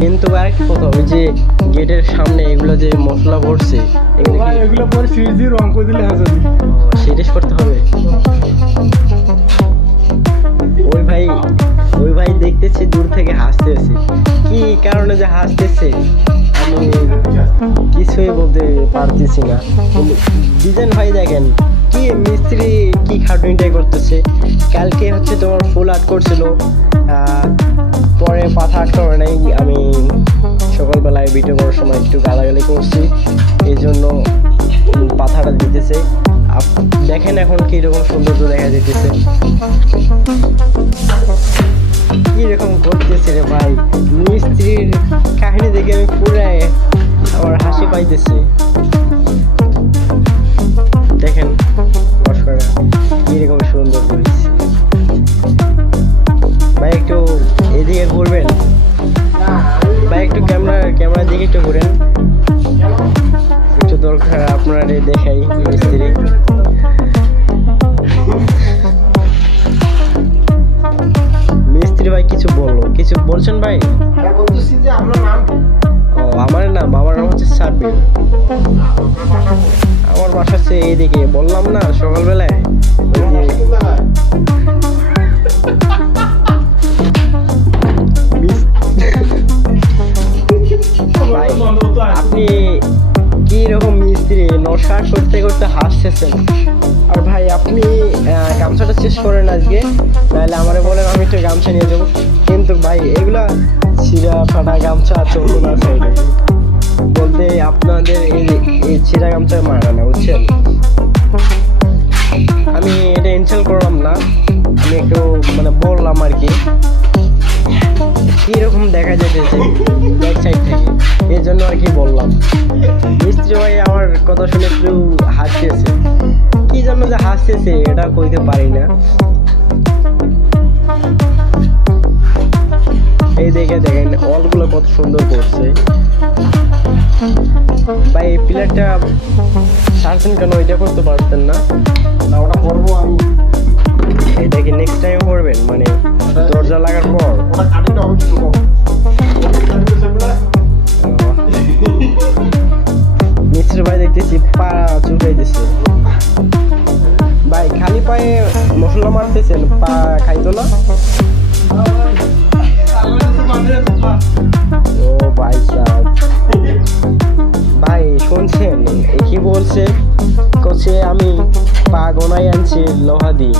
কিন্তু আরেকটা কথা, ওই যে গেটের সামনে এগুলো যে মশলা ভরছে এগুলো পরে সুইচ দিয়ে রং করে দিলে হয়ে যাবে। সিরিজ করতে হবে। ওই ভাই দেখতেছি দূর থেকে হাসতেছে, কি কারণে যে হাসতেছে আমি কিছুই বলতে পারতেছি না। ডিজাইন ভাই দেখেন কি মিস্ত্রি কি খাটুনিটাই করতেছে। কালকে হচ্ছে তোমার ফুল আর্ট করছিল, পরে পাথা আর্ট করে নাই। আমি সকালবেলায় ভিডিও করার সময় একটু গালাগালি করছি, এই জন্য পাথাটা দিতেছে। দেখেন এখন কিরকম সৌন্দর্য দেখা যেতেছে, কিরকম করতেছে রে ভাই। মিস্ত্রির কাহিনী দেখে আমি পুরাই আমার হাসি পাইতেছে। দেখেন মশলাটা কিরকম সুন্দর হয়েছে। ভাই একটু এদিকে ঘুরবেন ভাই, একটু ক্যামেরার দিকে একটু ঘুরেন, একটু দরকার আপনার দেখাই মিস্ত্রি। মিস্ত্রি ভাই কিছু বললো, কিছু বলছেন ভাই? ও আমার নাম হচ্ছে সাব্বির। আমার বাসা হচ্ছে এইদিকে, বললাম না সকালবেলায়। ভাই আপনি কি রকম মিস্ত্রি, নশা করতে করতে হাসতেছেন। আর ভাই আপনি গামছাটা শেষ করেন আজকে, তাহলে আমারে বলেন আমি একটু গামছা নিয়ে যাবো। কিন্তু ভাই এগুলা ছিঁড়া ফাটা গামছা চলবে না সাইডে বলতে, আপনাদের এই ছিঁড়া গামছা মারা না, বুঝছেন? আমি এটা ইনস্টল করলাম না, আমি একটু মানে বললাম আর কি কিরকম দেখা যেতেছে ব্যাক সাইড থেকে, এই জন্য আর কি বললাম। মিস্ত্রি ভাই আমার কথা শুনে একটু হাসতেছে, কি জন্য যে হাসতেছে এটা কইতে পারি না। এই দেখেন অলগুলো কত সুন্দর করছে ভাই। এই পিলারটা সারছেন কেন, এটা করতে পারতেন না? ওটা করবো আমি। এটা কি নেক্সট টাইম করবেন, মানে দরজা লাগার পর? মিস্ত্রি ভাই দেখতেছি পা চুকাইতেছে। ভাই খালি পায়ে মশলা মারতেছেন, পা খাইতো না? ও ভাই সাহেব, ভাই শুনছেন কি বলছে? কচ্ছে আমি পা গোনাই আনছি লোহা দিয়ে,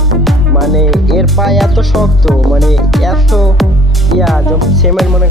মানে এর পা এত শক্ত, মানে এত সিমেন্ট মনে